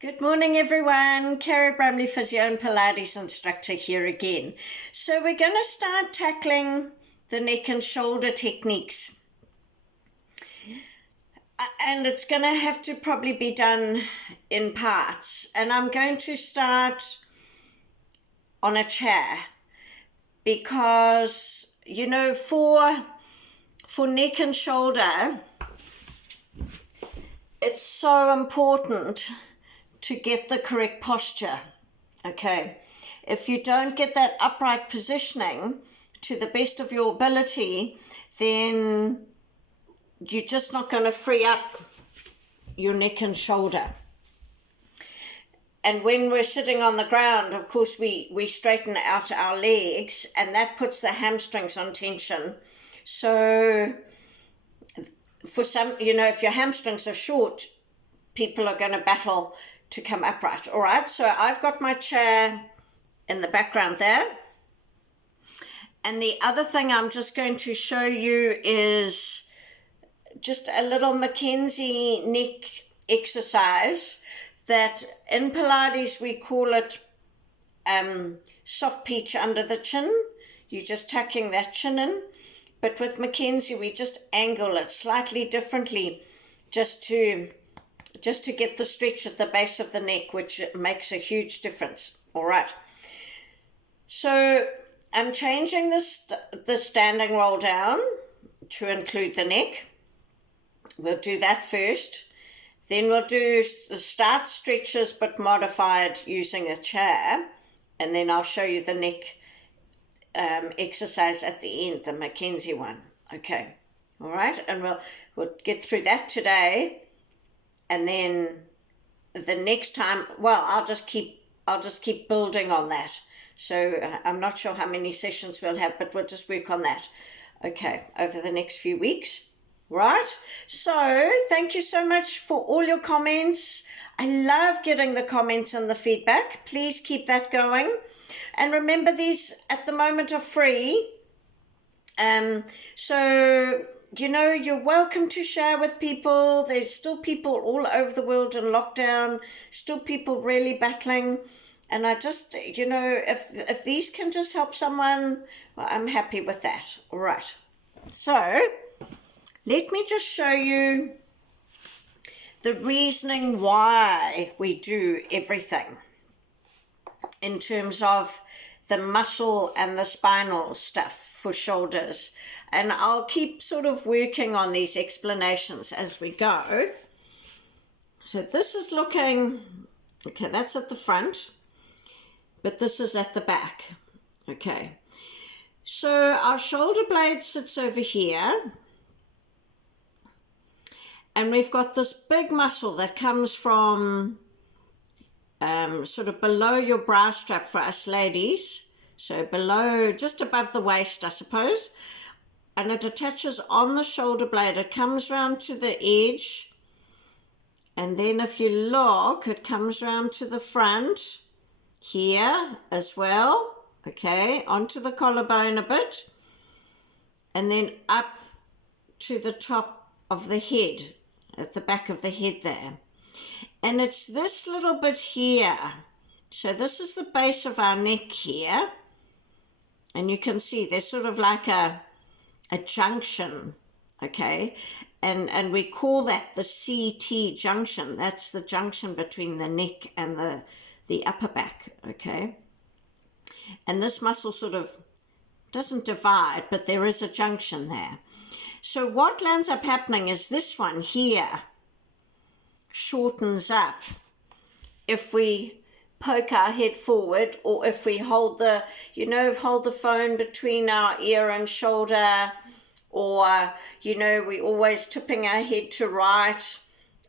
Good morning, everyone. Cara Bramley, physio and Pilates instructor here again. So we're going to start tackling the neck and shoulder techniques. And it's going to have to probably be done in parts. And I'm going to start on a chair because, for neck and shoulder, it's so important to get the correct posture, okay? If you don't get that upright positioning to the best of your ability, then you're just not going to free up your neck and shoulder. And when we're sitting on the ground, of course, we straighten out our legs, and that puts the hamstrings on tension. So for some, if your hamstrings are short, people are going to battle to come upright. All right, so I've got my chair in the background there. And the other thing I'm just going to show you is just a little Mackenzie neck exercise that in Pilates we call it soft peach under the chin. You're just tucking that chin in. But with Mackenzie, we just angle it slightly differently just to get the stretch at the base of the neck, which makes a huge difference. All right. So I'm changing the standing roll down to include the neck. We'll do that first. Then we'll do the start stretches, but modified using a chair. And then I'll show you the neck exercise at the end, the Mackenzie one. Okay. All right. And we'll get through that today. And then the next time, I'll just keep building on that. So I'm not sure how many sessions we'll have, but we'll just work on that. Okay, over the next few weeks. Right? So thank you so much for all your comments. I love getting the comments and the feedback. Please keep that going. And remember, these at the moment are free. So you're welcome to share with people. There's still people all over the world in lockdown, still people really battling. And I just, if these can just help someone, well, I'm happy with that. All right. So let me just show you the reasoning why we do everything in terms of the muscle and the spinal stuff for shoulders. And I'll keep sort of working on these explanations as we go. So this is looking, okay, that's at the front, but this is at the back. Okay. So our shoulder blade sits over here. And we've got this big muscle that comes from sort of below your bra strap for us ladies. So below, just above the waist, I suppose. And it attaches on the shoulder blade. It comes round to the edge. And then if you look, it comes round to the front here as well. Okay, onto the collarbone a bit. And then up to the top of the head, at the back of the head there. And it's this little bit here. So this is the base of our neck here. And you can see there's sort of like a junction, okay? And we call that the CT junction. That's the junction between the neck and the upper back, okay? And this muscle sort of doesn't divide, but there is a junction there. So what lands up happening is this one here shortens up if we poke our head forward, or if we hold hold the phone between our ear and shoulder, or, we always tipping our head to right,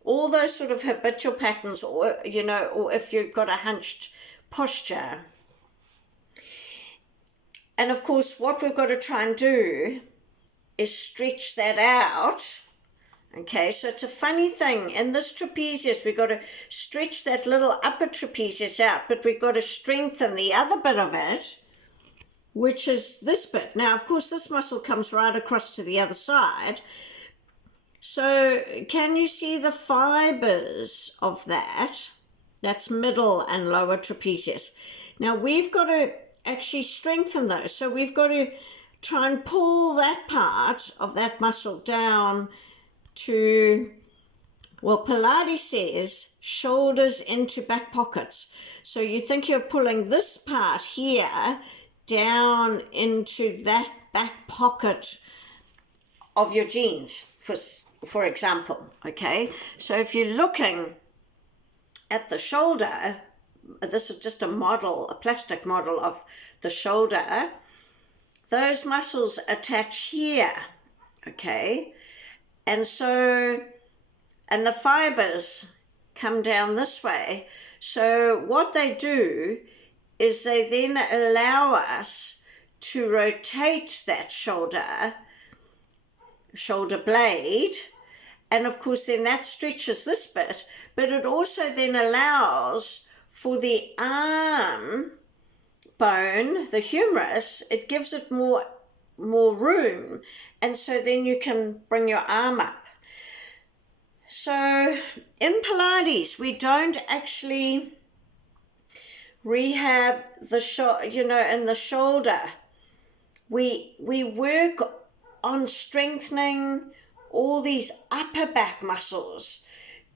all those sort of habitual patterns, or if you've got a hunched posture. And of course, what we've got to try and do is stretch that out. Okay, so it's a funny thing. In this trapezius, we've got to stretch that little upper trapezius out, but we've got to strengthen the other bit of it, which is this bit. Now, of course, this muscle comes right across to the other side. So can you see the fibers of that? That's middle and lower trapezius. Now we've got to actually strengthen those. So we've got to try and pull that part of that muscle down to, well, Pilates says shoulders into back pockets. So you think you're pulling this part here down into that back pocket of your jeans, for example, okay? So if you're looking at the shoulder, this is just a model, a plastic model of the shoulder, those muscles attach here, okay? And so, and the fibers come down this way. So what they do is they then allow us to rotate that shoulder blade, and of course then that stretches this bit, but it also then allows for the arm bone, the humerus, it gives it more room, and so then you can bring your arm up. So in Pilates, we don't actually rehab the in the shoulder. We work on strengthening all these upper back muscles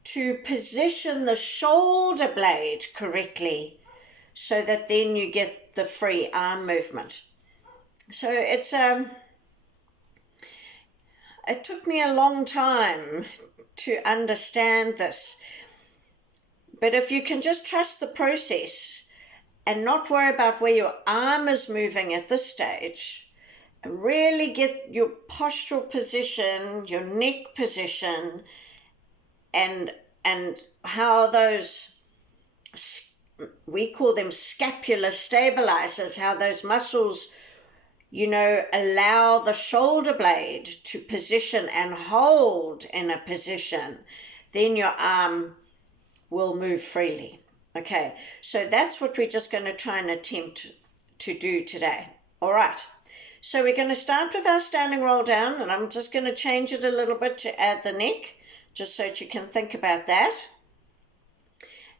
to position the shoulder blade correctly, so that then you get the free arm movement. So it took me a long time to understand this. But if you can just trust the process and not worry about where your arm is moving at this stage, and really get your postural position, your neck position, and how those, we call them scapular stabilizers, how those muscles, allow the shoulder blade to position and hold in a position, then your arm will move freely. Okay, so that's what we're just going to try and attempt to do today. All right, so we're going to start with our standing roll down, and I'm just going to change it a little bit to add the neck, just so that you can think about that.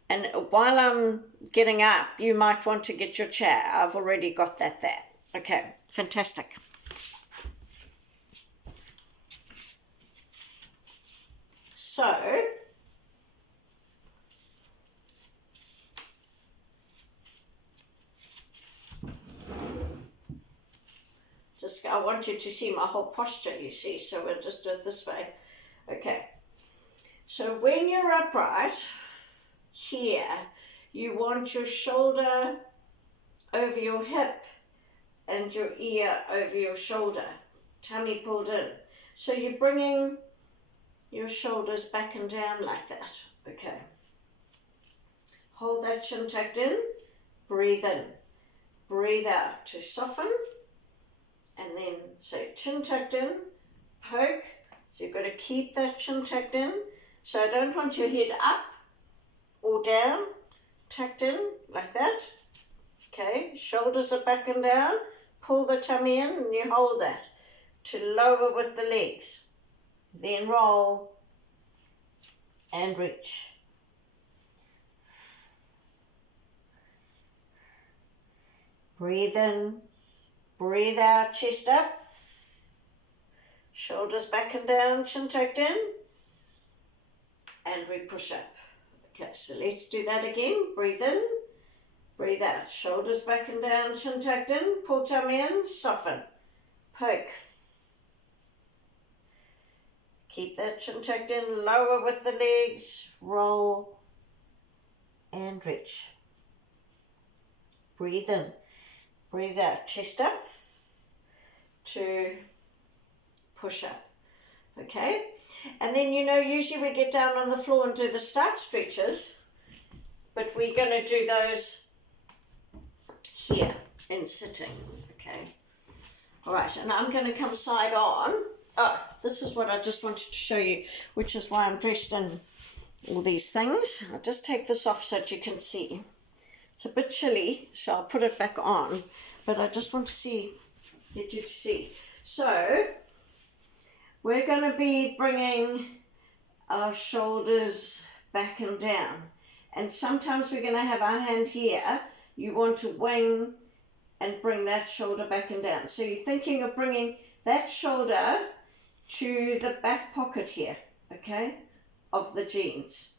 And while I'm getting up, you might want to get your chair. I've already got that there. Okay, fantastic. So, I want you to see my whole posture, you see, so we'll just do it this way. Okay, so when you're upright, here, you want your shoulder over your hip and your ear over your shoulder, tummy pulled in. So you're bringing your shoulders back and down like that, okay. Hold that chin tucked in, breathe in, breathe out to soften, and then, so chin tucked in, poke, so you've got to keep that chin tucked in. So I don't want your head up or down, tucked in like that. Okay, shoulders are back and down, pull the tummy in and you hold that to lower with the legs. Then roll and reach. Breathe in, breathe out, chest up, shoulders back and down, chin tucked in, and we push up. Okay, so let's do that again. Breathe in, breathe out, shoulders back and down, chin tucked in, pull tummy in, soften, poke. Keep that chin tucked in, lower with the legs, roll and reach. Breathe in, breathe out, chest up to push up. Okay, and then usually we get down on the floor and do the start stretches, but we're going to do those here in sitting. Okay, all right, and I'm going to come side on. Oh, this is what I just wanted to show you, which is why I'm dressed in all these things. I'll just take this off so that you can see. It's a bit chilly, so I'll put it back on, but I just want to get you to see. So we're going to be bringing our shoulders back and down. And sometimes we're going to have our hand here. You want to wing and bring that shoulder back and down. So you're thinking of bringing that shoulder to the back pocket here, okay, of the jeans.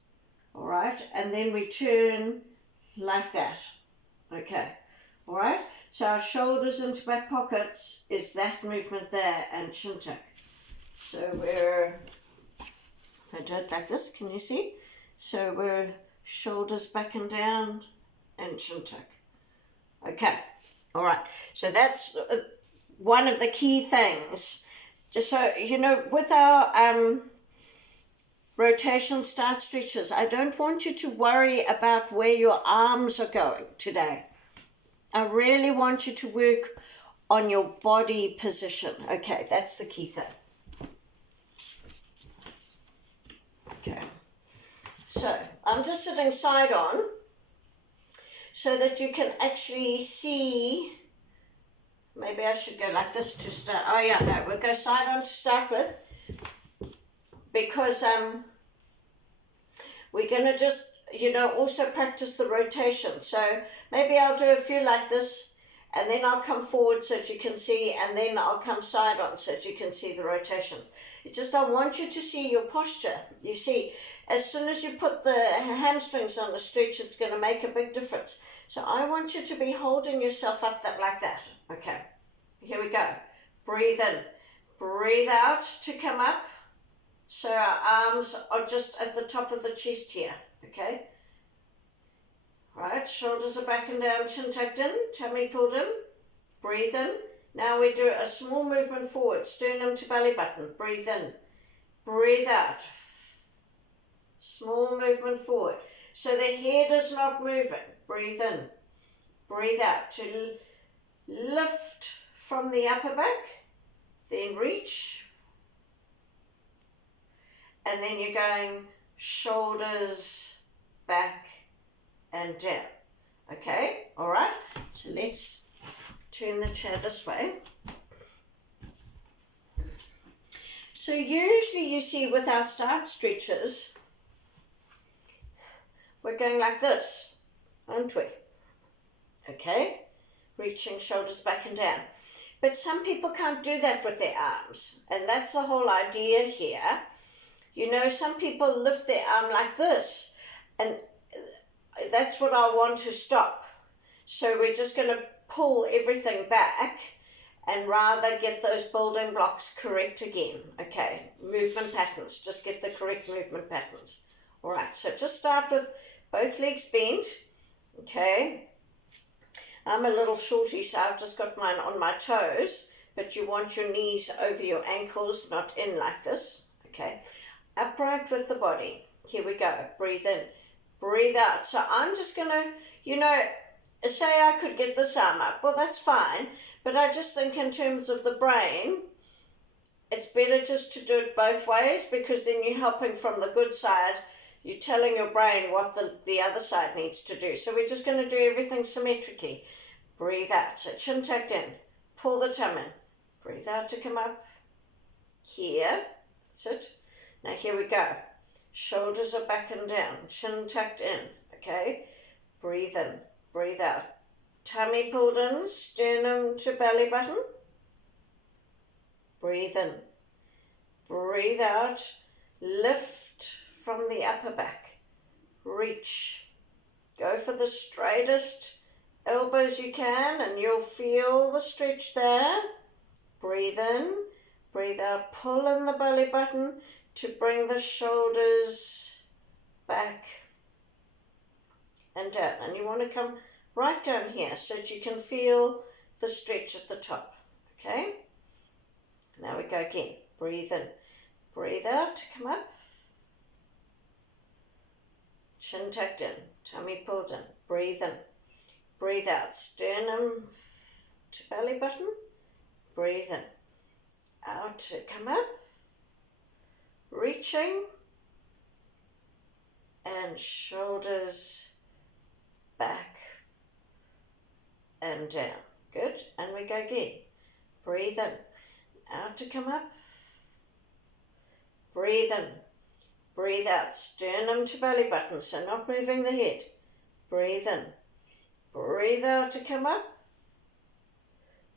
All right, and then we turn like that, okay, all right. So our shoulders into back pockets is that movement there, and chin tuck. So we're, if I do it like this, can you see? So we're shoulders back and down and chin tuck. Okay, all right. So that's one of the key things. Just so you know, with our rotational start stretches, I don't want you to worry about where your arms are going today. I really want you to work on your body position. Okay, that's the key thing. Okay, so I'm just sitting side on so that you can actually see. Maybe I should go like this to start. Oh yeah, no, we'll go side on to start with, because we're going to just, also practice the rotation. So maybe I'll do a few like this, and then I'll come forward so that you can see, and then I'll come side on so that you can see the rotation. It's just I want you to see your posture. You see, as soon as you put the hamstrings on the stretch, it's going to make a big difference. So I want you to be holding yourself up like that. Okay, here we go. Breathe in. Breathe out to come up. So our arms are just at the top of the chest here. Okay. Right, shoulders are back and down, chin tucked in, tummy pulled in. Breathe in. Now we do a small movement forward, sternum to belly button. Breathe in. Breathe out. Small movement forward. So the head is not moving. Breathe in. Breathe out to lift from the upper back. Then reach. And then you're going shoulders back and down. Okay, all right. So let's turn the chair this way. So usually you see with our start stretches, we're going like this, aren't we? Okay, reaching shoulders back and down. But some people can't do that with their arms, and that's the whole idea here. Some people lift their arm like this, and that's what I want to stop. So we're just going to pull everything back and rather get those building blocks correct again. Okay, movement patterns, just get the correct movement patterns. All right, so just start with both legs bent. Okay, I'm a little shorty, so I've just got mine on my toes, but you want your knees over your ankles, not in like this. Okay, upright with the body. Here we go. Breathe in, breathe out. So I'm just going to, say I could get this arm up. Well, that's fine, but I just think in terms of the brain, it's better just to do it both ways, because then you're helping from the good side. You're telling your brain what the other side needs to do. So we're just going to do everything symmetrically. Breathe out. So chin tucked in. Pull the tum in. Breathe out to come up. Here. That's it. Now here we go. Shoulders are back and down. Chin tucked in. Okay. Breathe in. Breathe out. Tummy pulled in. Sternum to belly button. Breathe in. Breathe out. Lift from the upper back. Reach. Go for the straightest elbows you can, and you'll feel the stretch there. Breathe in. Breathe out. Pull in the belly button to bring the shoulders back and down. And you want to come right down here so that you can feel the stretch at the top. Okay? Now we go again. Breathe in. Breathe out to come up. Chin tucked in. Tummy pulled in. Breathe in. Breathe out. Sternum to belly button. Breathe in. Out to come up. Reaching. And shoulders back and down. Good. And we go again. Breathe in. Out to come up. Breathe in. Breathe out, sternum to belly button, so not moving the head. Breathe in. Breathe out to come up.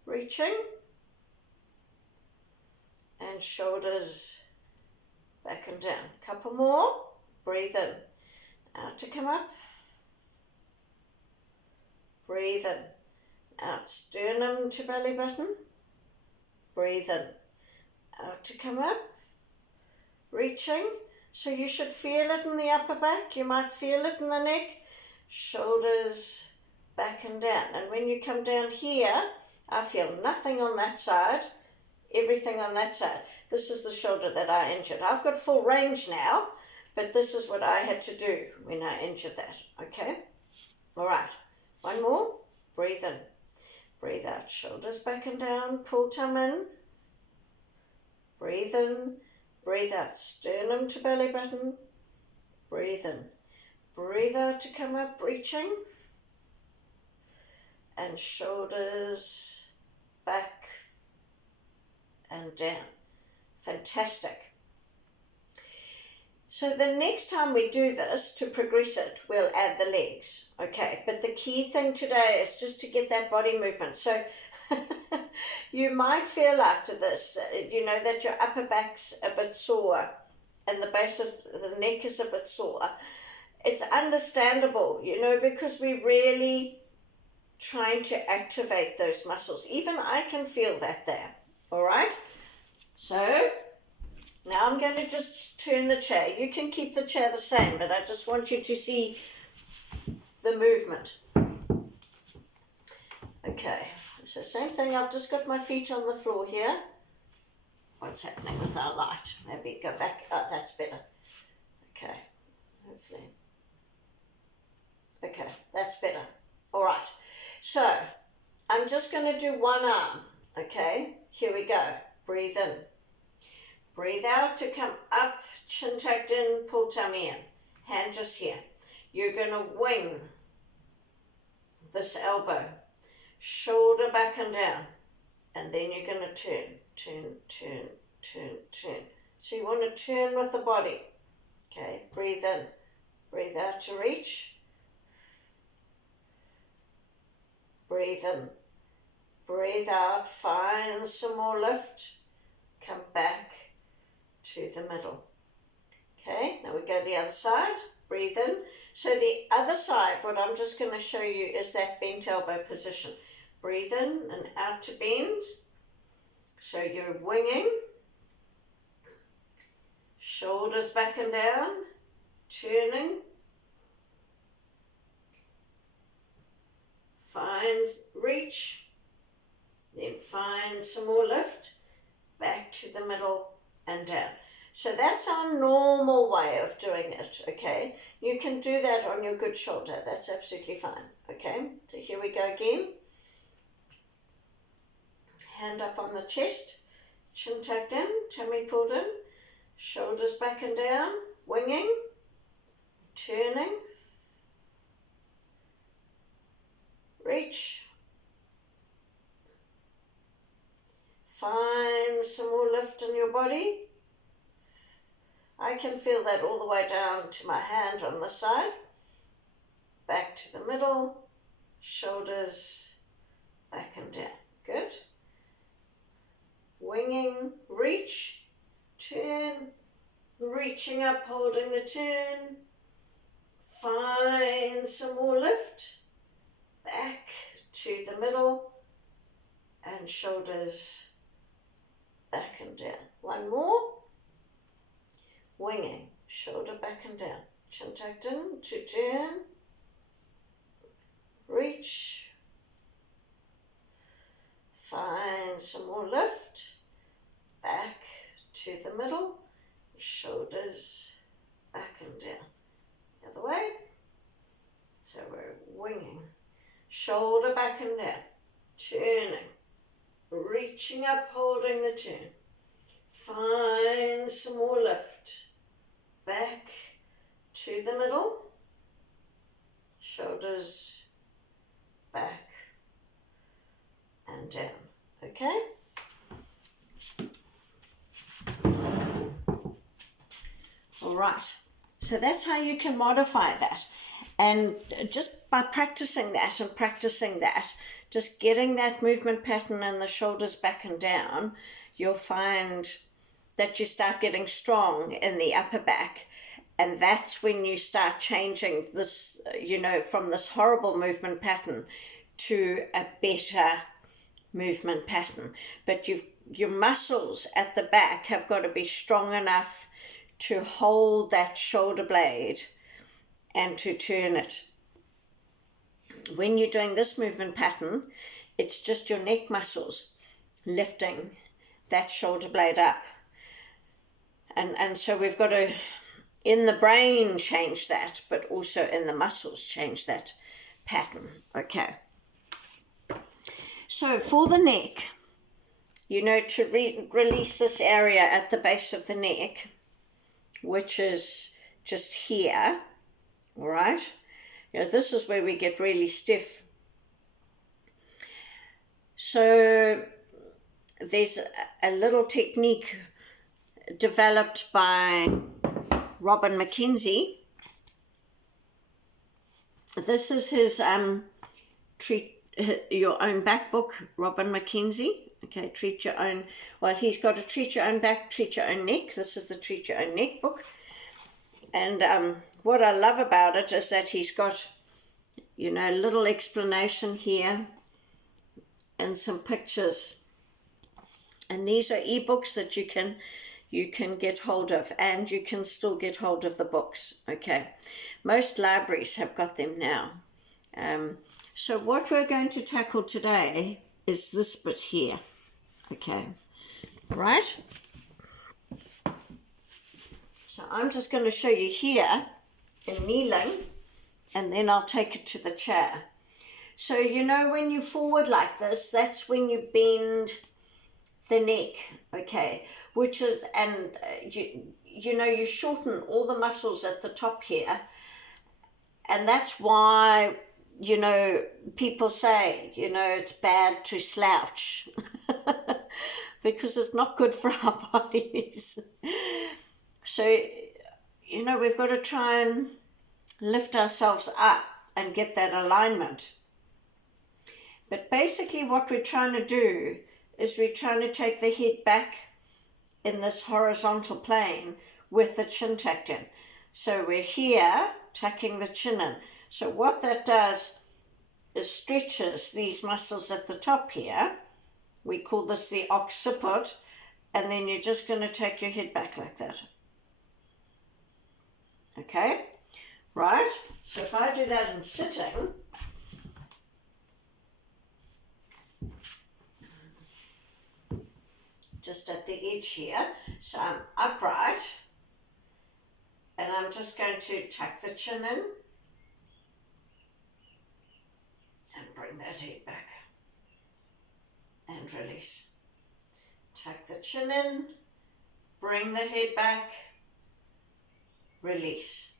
Reaching. And shoulders back and down. Couple more. Breathe in. Out to come up. Breathe in. Out, sternum to belly button. Breathe in. Out to come up. Reaching. So you should feel it in the upper back. You might feel it in the neck. Shoulders back and down. And when you come down here, I feel nothing on that side. Everything on that side. This is the shoulder that I injured. I've got full range now, but this is what I had to do when I injured that. Okay? All right. One more. Breathe in. Breathe out. Shoulders back and down. Pull tum in. Breathe in. Breathe out. Sternum to belly button. Breathe in. Breathe out to come up. Reaching. And shoulders back and down. Fantastic. So the next time we do this, to progress it, we'll add the legs. Okay, but the key thing today is just to get that body movement. So you might feel after this, that your upper back's a bit sore and the base of the neck is a bit sore. It's understandable, because we're really trying to activate those muscles. Even I can feel that there. All right? So now I'm going to just turn the chair. You can keep the chair the same, but I just want you to see the movement. Okay, so same thing. I've just got my feet on the floor here. What's happening with our light? Maybe go back. Oh, that's better. Okay, hopefully. Okay, that's better. All right, so I'm just going to do one arm. Okay, here we go. Breathe in. Breathe out to come up, chin tucked in, pull tummy in. Hand just here. You're going to wing this elbow. Shoulder back and down. And then you're going to turn. So you want to turn with the body. Okay, breathe in. Breathe out to reach. Breathe in. Breathe out. Find some more lift. Come back to the middle. Okay, now we go the other side. Breathe in. So the other side, what I'm just going to show you is that bent elbow position. Breathe in and out to bend. So you're winging. Shoulders back and down. Turning. Find reach. Then find some more lift. Back to the middle and down. So that's our normal way of doing it, okay? You can do that on your good shoulder. That's absolutely fine, okay? So here we go again. Hand up on the chest, chin tucked in, tummy pulled in, shoulders back and down, winging, turning, reach, find some more lift in your body. I can feel that all the way down to my hand on the side. Back to the middle, shoulders back and down. Good. Winging, reach, turn, reaching up, holding the turn. Find some more lift. Back to the middle and shoulders back and down. One more. Winging, shoulder back and down. Chin tucked in to turn. Reach. Find some more lift. Back to the middle. Shoulders back and down. The other way. So we're winging. Shoulder back and down. Turning. Reaching up, holding the turn. Find some more lift. Back to the middle. Shoulders back and down. Okay? All All right. So that's how you can modify that. And just by practicing that and practicing that, just getting that movement pattern in the shoulders back and down, you'll find that you start getting strong in the upper back. And that's when you start changing this, from this horrible movement pattern to a better movement pattern. But your muscles at the back have got to be strong enough to hold that shoulder blade and to turn it. When you're doing this movement pattern, it's just your neck muscles lifting that shoulder blade up. And so we've got to, in the brain, change that, but also in the muscles, change that pattern. Okay. So for the neck, to release this area at the base of the neck, which is just here, all right? This is where we get really stiff. So there's a little technique developed by Robin McKenzie. This is his Treat Your Own Back book, Robin McKenzie. Okay, treat your own, well, he's got a Treat Your Own Back, Treat Your Own Neck. This is the Treat Your Own Neck book. And what I love about it is that he's got, a little explanation here and some pictures. And these are ebooks that you can get hold of, and you can still get hold of the books. Okay, most libraries have got them now. So what we're going to tackle today is this bit here. Okay, right? So I'm just going to show you here in kneeling, and then I'll take it to the chair. So when you forward like this, that's when you bend the neck, okay, which is, and you shorten all the muscles at the top here, and that's why people say it's bad to slouch because it's not good for our bodies. So we've got to try and lift ourselves up and get that alignment. But basically what we're trying to do is we're trying to take the head back in this horizontal plane with the chin tucked in. So we're here tucking the chin in. So what that does is stretches these muscles at the top here. We call this the occiput, and then you're just going to take your head back like that. Okay, right? So if I do that in sitting, just at the edge here, so I'm upright, and I'm just going to tuck the chin in and bring that head back and release. Tuck the chin in, bring the head back, release.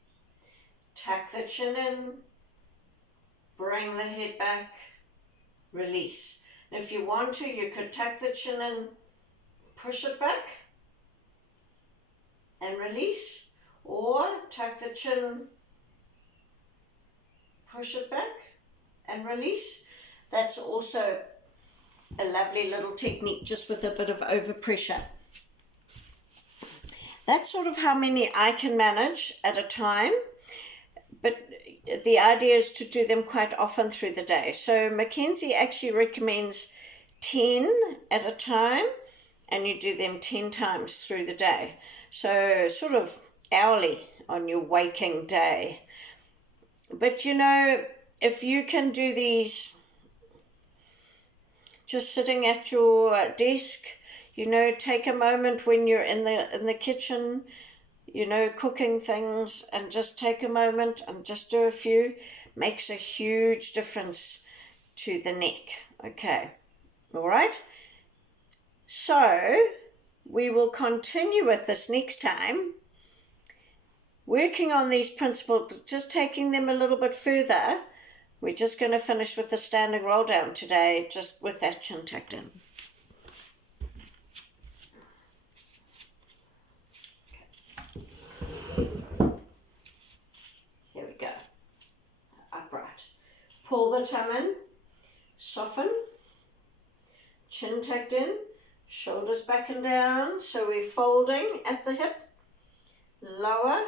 Tuck the chin in, bring the head back, release. And if you want to, you could tuck the chin in, push it back and release, or tuck the chin, push it back and release. That's also a lovely little technique, just with a bit of overpressure. That's sort of how many I can manage at a time, but the idea is to do them quite often through the day. So Mackenzie actually recommends 10 at a time, and you do them 10 times through the day. So sort of hourly on your waking day. But if you can do these just sitting at your desk, take a moment when you're in the kitchen, cooking things, and just take a moment and just do a few, makes a huge difference to the neck. Okay, all right? So we will continue with this next time, working on these principles, just taking them a little bit further. We're just going to finish with the standing roll down today, just with that chin tucked in. Pull the tum in, soften, chin tucked in, shoulders back and down, so we're folding at the hip, lower,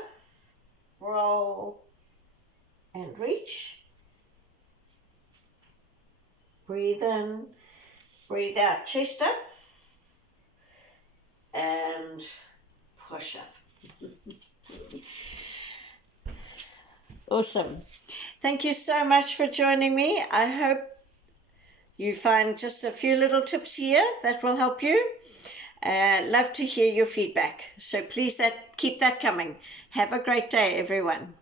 roll, and reach. Breathe in, breathe out, chest up, and push up. Awesome. Thank you so much for joining me. I hope you find just a few little tips here that will help you. Love to hear your feedback. So please keep that coming. Have a great day, everyone.